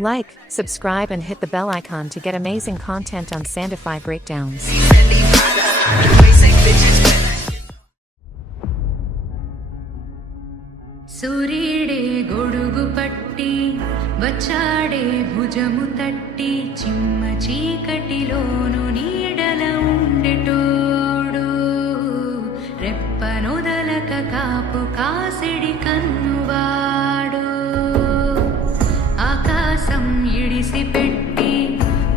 Like, subscribe and hit the bell icon to get amazing content on Sandify breakdowns. సూర్యుడే గొడుగు పట్టి వచ్చాడే భుజము తట్టి చిమ్మ చీకటిలోను నీడల ఉండెటోడు రెప్పనొదలక కాపు కాసిడి కన్నువాడు ఆకాశం ఇడిసి పెట్టి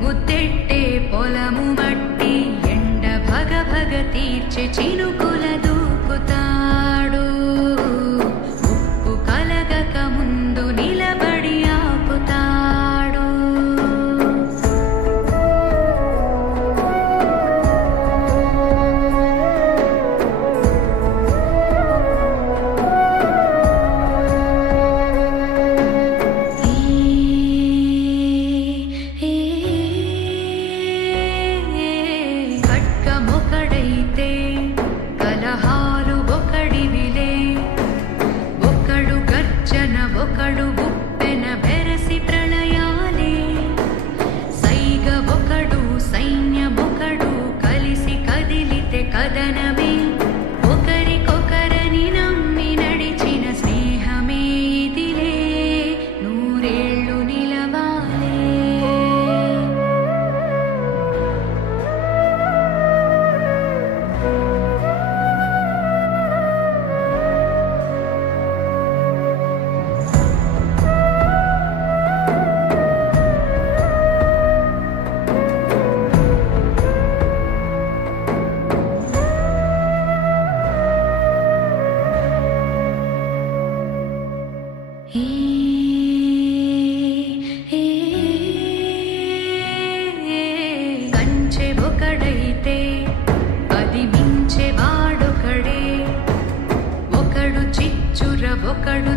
ముద్దెట్టే పొలము మట్టి ఎండ భగ భగ తీర్చే చినుకుల దూకుతాడు ఉప్పు కలగక ముందు నిలబడి ఆపుతాడు ఖడ్గమొకడైతే కలహాలు ఒకడివిలే ఒకడు గర్జన ఒకడు గుప్పెన బెరసి ప్రళయాలే సైగ ఒకడు సైన్యమొకడు కలిసి కదిలితే కదనమే ఒకరికొకరని నమ్మి నడిచిన స్నేహమే ఇదిలే నూరేళ్ళు నిలవాలే కంచె ఒకడైతే అది మించే వాడొకడే ఒకడు చిచ్చుర ఒకడు